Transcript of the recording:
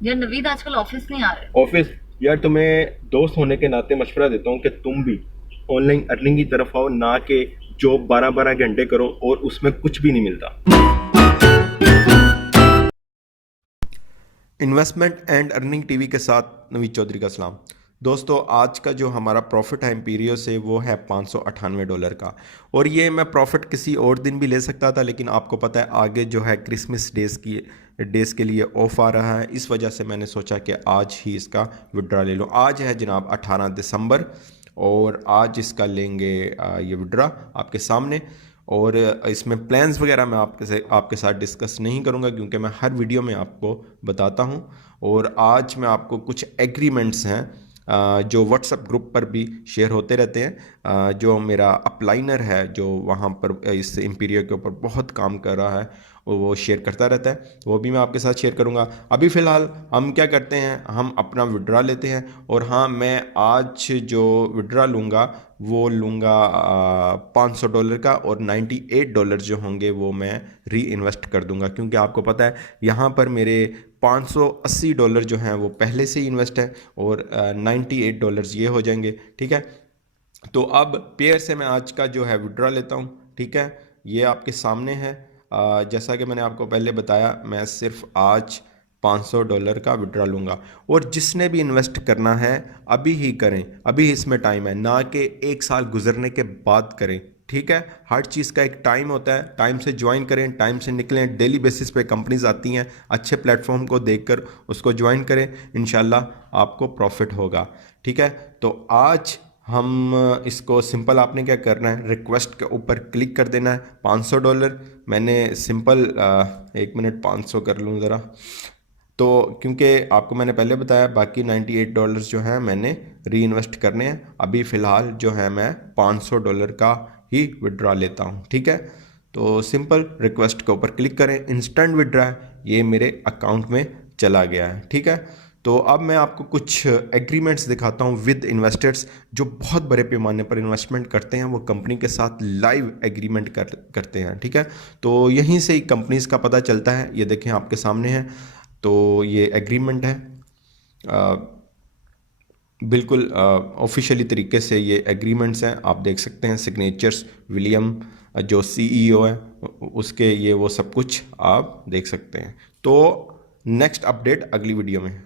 यार नवीद आजकल ऑफिस नहीं आ रहे। ऑफिस? यार तुम्हें दोस्त होने के नाते मशवरा देता हूँ कि तुम भी ऑनलाइन अर्निंग की तरफ आओ, ना कि जॉब 12-12 घंटे करो और उसमें कुछ भी नहीं मिलता। इन्वेस्टमेंट एंड अर्निंग टीवी के साथ नवीद चौधरी का सलाम। दोस्तों, आज का जो हमारा प्रॉफिट है एम्पीरियो से वो है $598 का। और ये मैं प्रॉफिट किसी और दिन भी ले सकता था, लेकिन आपको पता है आगे जो है क्रिसमस डेज़ के लिए ऑफ आ रहा है। इस वजह से मैंने सोचा कि आज ही इसका विड्रा ले लूँ। आज है जनाब 18 दिसंबर, और आज इसका लेंगे ये विड्रा आपके सामने। और इसमें प्लान्स वगैरह मैं आपके साथ डिस्कस नहीं करूंगा, क्योंकि मैं हर वीडियो में आपको बताता हूं। और आज मैं आपको कुछ एग्रीमेंट्स हैं जो व्हाट्सएप ग्रुप पर भी शेयर होते रहते हैं। जो मेरा अपलाइनर है जो वहाँ पर इस इम्पीरियो के ऊपर बहुत काम कर रहा है, वो शेयर करता रहता है, वो भी मैं आपके साथ शेयर करूँगा। अभी फ़िलहाल हम क्या करते हैं, हम अपना विड्रा लेते हैं। और हाँ, मैं आज जो विड्रा लूँगा वो लूँगा $500 का, और $98 जो होंगे वो मैं री इन्वेस्ट कर दूँगा, क्योंकि आपको पता है यहाँ पर मेरे $580 जो हैं वो पहले से ही इन्वेस्ट है, और $98 ये हो जाएंगे। ठीक है, तो अब पेयर से मैं आज का जो है विड्रा लेता हूँ। ठीक है, ये आपके सामने है। जैसा कि मैंने आपको पहले बताया, मैं सिर्फ आज $500 का विड्रा लूँगा। और जिसने भी इन्वेस्ट करना है अभी ही करें, अभी इसमें टाइम है, ना कि 1 साल गुजरने के बाद करें। ठीक है, हर चीज़ का एक टाइम होता है, टाइम से ज्वाइन करें, टाइम से निकलें। डेली बेसिस पे कंपनीज आती हैं, अच्छे प्लेटफॉर्म को देखकर उसको ज्वाइन करें, इंशाल्लाह आपको प्रॉफिट होगा। ठीक है, तो आज हम इसको सिंपल, आपने क्या करना है, रिक्वेस्ट के ऊपर क्लिक कर देना है। $500 मैंने सिंपल 1 मिनट 500 कर लूँ ज़रा, तो क्योंकि आपको मैंने पहले बताया बाकी $98 जो हैं मैंने री इन्वेस्ट करने हैं। अभी फ़िलहाल जो है मैं $500 का ही विड्रा लेता हूँ। ठीक है, तो सिंपल रिक्वेस्ट के ऊपर क्लिक करें, इंस्टेंट विड्रा है, ये मेरे अकाउंट में चला गया है। ठीक है, तो अब मैं आपको कुछ एग्रीमेंट्स दिखाता हूँ विद इन्वेस्टर्स जो बहुत बड़े पैमाने पर इन्वेस्टमेंट करते हैं, वो कंपनी के साथ लाइव एग्रीमेंट करते हैं। ठीक है, तो यहीं से ही कंपनीज का पता चलता है। ये देखें आपके सामने है, तो ये एग्रीमेंट है। अ, बिल्कुल ऑफिशियली तरीके से ये एग्रीमेंट्स हैं, आप देख सकते हैं सिग्नेचर्स, विलियम जो सीईओ है उसके, ये वो सब कुछ आप देख सकते हैं। तो नेक्स्ट अपडेट अगली वीडियो में।